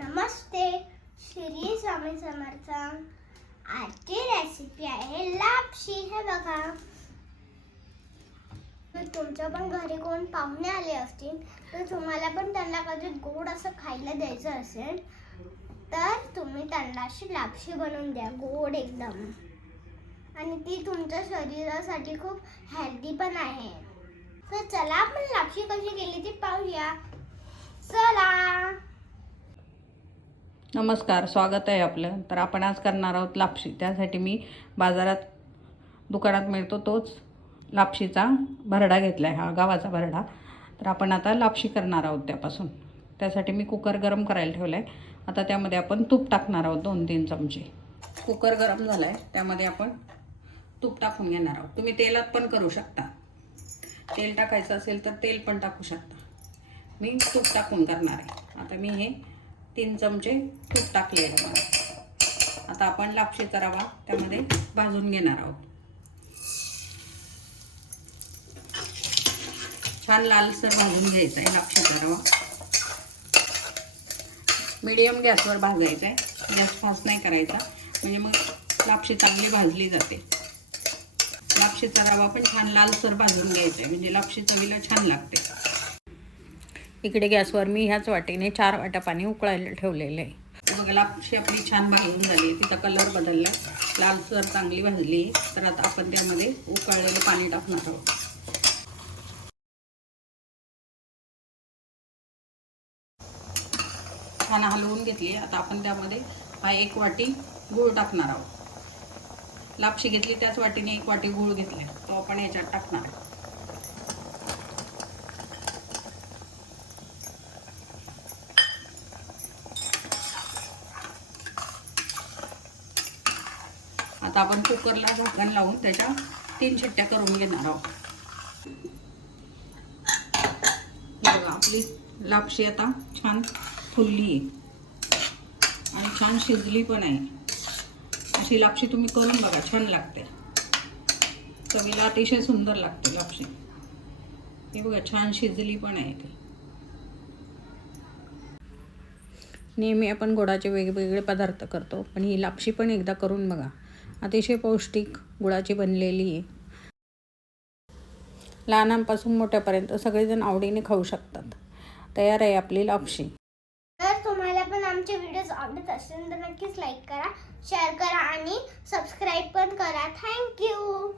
नमस्ते श्री स्वामी समर्थ. आजची रेसिपी आहे लापशी. हे बघा. तर तुमच्या पण घरी कोण पाहुणे आले असतील तर तुम्हाला पण त्यांना कधी गोड असं खायला द्यायचं असेल तर तुम्ही त्यांना अशी लापशी बनवून द्या गोड एकदम. आणि ती तुमच्या शरीरासाठी खूप हेल्दी पण आहे. तर चला आपण लापशी कशी केली ती पाहूया. चला. नमस्कार स्वागत आहे आपलं. तर आपण आज करणार आहोत लापशी. त्यासाठी मी बाजारात दुकानात मिळतो तोच लापशीचा भरडा घेतला आहे हा गावाचा भरडा. तर आपण आता लापशी करणार आहोत त्यापासून. त्यासाठी मी कुकर गरम करायला ठेवला आहे आता त्यामध्ये आपण तूप टाकणार आहोत दोन तीन चमचे. कुकर गरम झाला आहे त्यामध्ये आपण तूप टाकून घेणार आहोत. तुम्ही तेलात पण करू शकता. तेल टाकायचं असेल तर तेल पण टाकू शकता. मी तूप टाकून करणार आहे. आता मी हे तीन चमचे तूप टाकले आहे आता आपण लापशीचा रवा त्यामध्ये भाजून घेणार आहोत. छान लालसर भाजून घ्यायचा आहे लापशीचा रवा मिडियम गॅसवर भाजायचा आहे गॅस फास्ट नाही करायचा. म्हणजे मग लापशी चांगली भाजली जाते. लापशीचा रवा पण छान लालसर भाजून घ्यायचा आहे म्हणजे लापशी चवीला छान लागते. इकडे गॅसवर मी ह्याच वाटीने चार वाट्या पाणी उकळायला ठेवलेलं आहे. बघा लापशी आपली छान भाजून झाली. तिचा कलर बदलला. लालसर चांगली भाजली. तर आता आपण त्यामध्ये उकळलेलं पाणी टाकणार आहोत. छान हलवून घेतली. आता आपण त्यामध्ये हा एक वाटी गूळ टाकणार आहोत. लापशी घेतली त्याच वाटीने एक वाटी गूळ घेतले. तो आपण याच्यात टाकणार आहोत. आता आपण कुकरला झाकण लावून त्याच्या तीन शिट्ट्या करून घेणार आहोत. बघा आपली लापशी आता छान फुलली आहे. आणि छान शिजली पण आहे. अशी लापशी तुम्ही करून बघा छान लागते. चवीला अतिशय सुंदर लागते लापशी. हे बघा छान शिजली पण आहे ती. नेहमी आपण गोडाचे वेगवेगळे पदार्थ करतो पण ही लापशी पण एकदा करून बघा. अतिशय पौष्टिक गुळाची बनलेली आहे. लहानांपासून मोठ्यापर्यंत सगळेजण आवडीने खाऊ शकतात. तयार आहे आपली लापशी. तर तुम्हाला पण आमचे व्हिडिओज आवडत असेल तर नक्कीच लाईक करा शेअर करा आणि सबस्क्राईब पण करा. थँक्यू